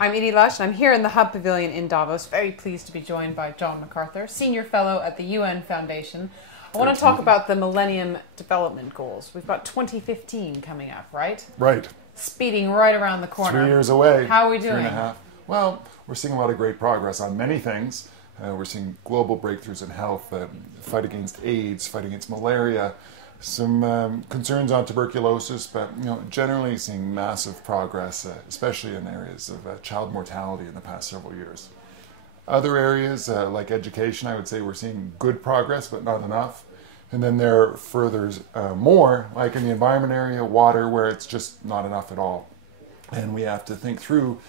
I'm Edie Lush, and I'm here in the Hub Pavilion in Davos. Very pleased to be joined by John McArthur, Senior Fellow at the UN Foundation. I want to talk about the Millennium Development Goals. We've got 2015 coming up, right? Right. Speeding right around the corner. 3 years away. How are we doing? 3.5. Well, we're seeing a lot of great progress on many things. We're seeing global breakthroughs in health, fight against AIDS, fight against malaria, some concerns on tuberculosis, but generally seeing massive progress, especially in areas of child mortality in the past several years. Other areas like education, I would say we're seeing good progress, but not enough. And then there are further more, like in the environment area, water, where it's just not enough at all. And we have to think through,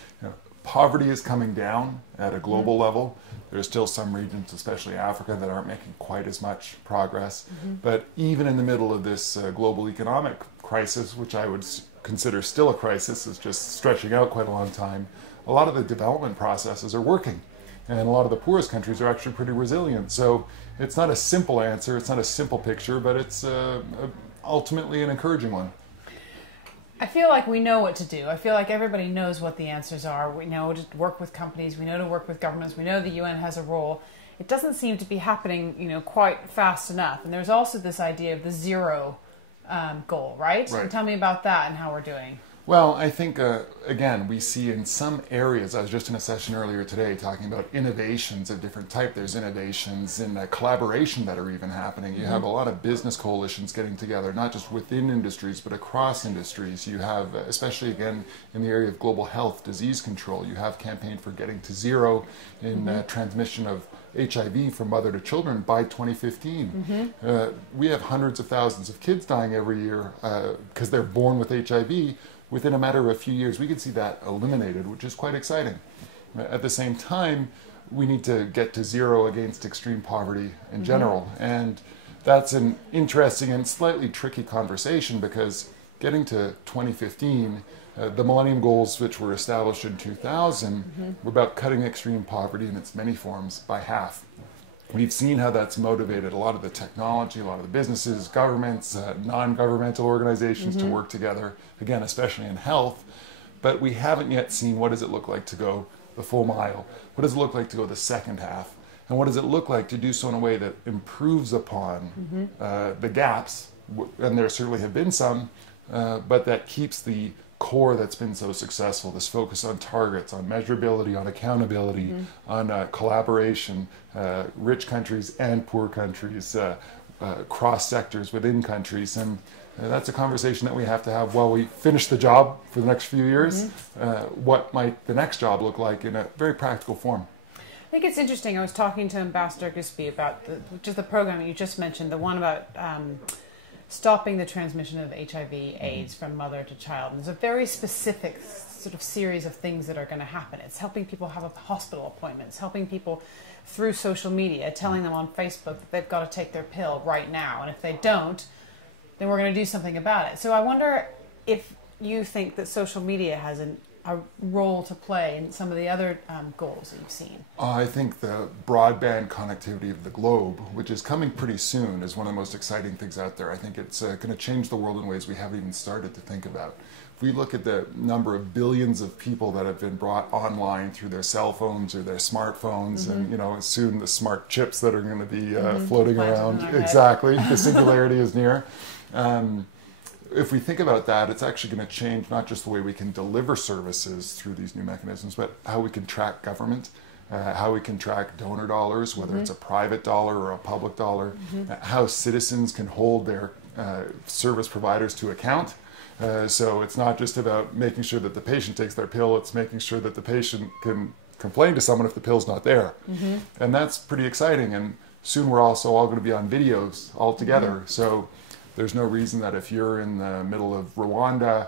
poverty is coming down at a global level. There's still some regions, especially Africa, that aren't making quite as much progress. But even in the middle of this global economic crisis, which I would consider still a crisis, is just stretching out quite a long time, a lot of the development processes are working. And a lot of the poorest countries are actually pretty resilient. So it's not a simple answer, it's not a simple picture, but it's ultimately an encouraging one. I feel like we know what to do. I feel like everybody knows what the answers are. We know to work with companies, we know to work with governments, we know the UN has a role. It doesn't seem to be happening, quite fast enough. And there's also this idea of the zero goal, right? So tell me about that and how we're doing. Well, I think, again, we see in some areas, I was just in a session earlier today talking about innovations of different type. There's innovations in collaboration that are even happening. You have a lot of business coalitions getting together, not just within industries, but across industries. You have, especially again, in the area of global health, disease control, you have campaign for getting to zero in transmission of HIV from mother to children by 2015. We have hundreds of thousands of kids dying every year because they're born with HIV. Within a matter of a few years, we can see that eliminated, which is quite exciting. At the same time, we need to get to zero against extreme poverty in general. And that's an interesting and slightly tricky conversation because getting to 2015, the Millennium Goals, which were established in 2000, were about cutting extreme poverty in its many forms by half. We've seen how that's motivated a lot of the technology, a lot of the businesses, governments, non-governmental organizations to work together, again, especially in health. But we haven't yet seen what does it look like to go the full mile? What does it look like to go the second half? And what does it look like to do so in a way that improves upon the gaps, and there certainly have been some, but that keeps the core that's been so successful, this focus on targets, on measurability, on accountability, on collaboration, rich countries and poor countries, cross sectors within countries. And that's a conversation that we have to have while we finish the job for the next few years. What might the next job look like in a very practical form? I think it's interesting. I was talking to Ambassador Gisby about just the program that you just mentioned, the one about stopping the transmission of HIV/AIDS from mother to child. And there's a very specific sort of series of things that are going to happen. It's helping people have hospital appointments, helping people through social media, telling them on Facebook that they've got to take their pill right now. And if they don't, then we're going to do something about it. So I wonder if you think that social media has a role to play in some of the other goals that you've seen. I think the broadband connectivity of the globe, which is coming pretty soon, is one of the most exciting things out there. I think it's going to change the world in ways we haven't even started to think about. If we look at the number of billions of people that have been brought online through their cell phones or their smartphones, and soon the smart chips that are going to be floating around. Exactly, the singularity is near. If we think about that, it's actually going to change not just the way we can deliver services through these new mechanisms, but how we can track government, how we can track donor dollars, whether it's a private dollar or a public dollar, how citizens can hold their service providers to account. So it's not just about making sure that the patient takes their pill, it's making sure that the patient can complain to someone if the pill's not there. And that's pretty exciting. And soon we're also all going to be on videos all together. So there's no reason that if you're in the middle of Rwanda,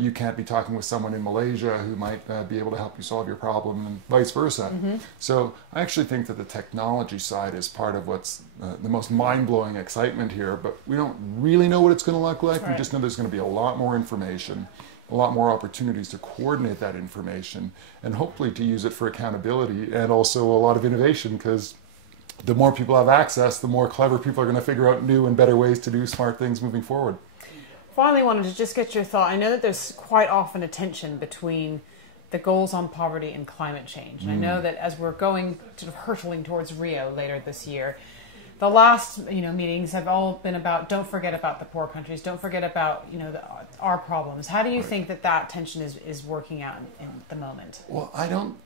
you can't be talking with someone in Malaysia who might be able to help you solve your problem, and vice versa. So I actually think that the technology side is part of what's the most mind-blowing excitement here, but we don't really know what it's going to look like. We just know there's going to be a lot more information, a lot more opportunities to coordinate that information, and hopefully to use it for accountability and also a lot of innovation, because the more people have access, the more clever people are going to figure out new and better ways to do smart things moving forward. Finally, wanted to just get your thought. I know that there's quite often a tension between the goals on poverty and climate change. And I know that as we're going sort of hurtling towards Rio later this year, the last meetings have all been about don't forget about the poor countries, don't forget about our problems. How do you think that tension is working out in the moment? Well, I don't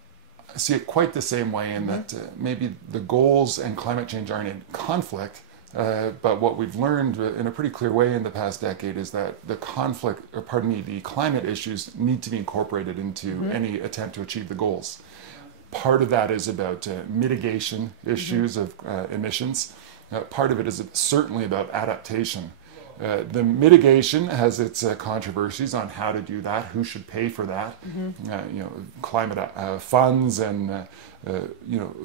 see it quite the same way in that maybe the goals and climate change aren't in conflict. But what we've learned in a pretty clear way in the past decade is that the climate issues need to be incorporated into any attempt to achieve the goals. Part of that is about mitigation issues of emissions. Part of it is certainly about adaptation. The mitigation has its controversies on how to do that, who should pay for that, climate funds and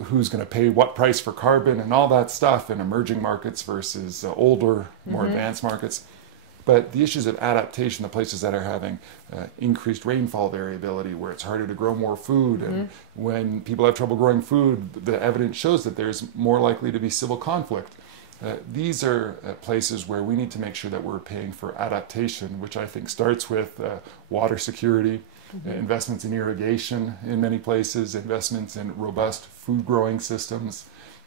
who's going to pay what price for carbon and all that stuff in emerging markets versus older, more advanced markets. But the issues of adaptation, the places that are having increased rainfall variability, where it's harder to grow more food, and when people have trouble growing food, the evidence shows that there's more likely to be civil conflict. These are places where we need to make sure that we're paying for adaptation, which I think starts with water security, investments in irrigation in many places, investments in robust food growing systems.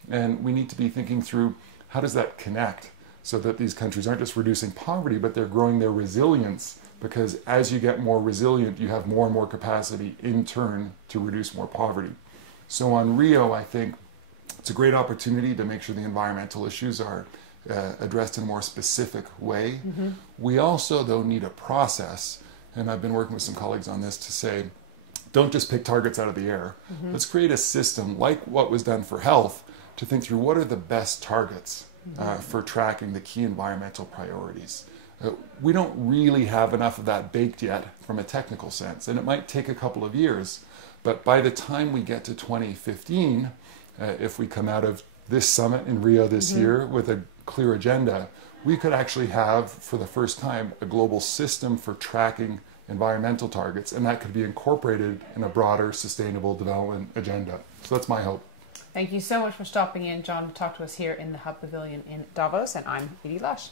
And we need to be thinking through how does that connect so that these countries aren't just reducing poverty, but they're growing their resilience, because as you get more resilient, you have more and more capacity in turn to reduce more poverty. So on Rio, I think it's a great opportunity to make sure the environmental issues are addressed in a more specific way. We also, though, need a process, and I've been working with some colleagues on this, to say, don't just pick targets out of the air. Let's create a system like what was done for health to think through what are the best targets for tracking the key environmental priorities. We don't really have enough of that baked yet from a technical sense, and it might take a couple of years, but by the time we get to 2015, if we come out of this summit in Rio this year with a clear agenda, we could actually have, for the first time, a global system for tracking environmental targets, and that could be incorporated in a broader sustainable development agenda. So that's my hope. Thank you so much for stopping in, John, to talk to us here in the Hub Pavilion in Davos, and I'm Edie Lush.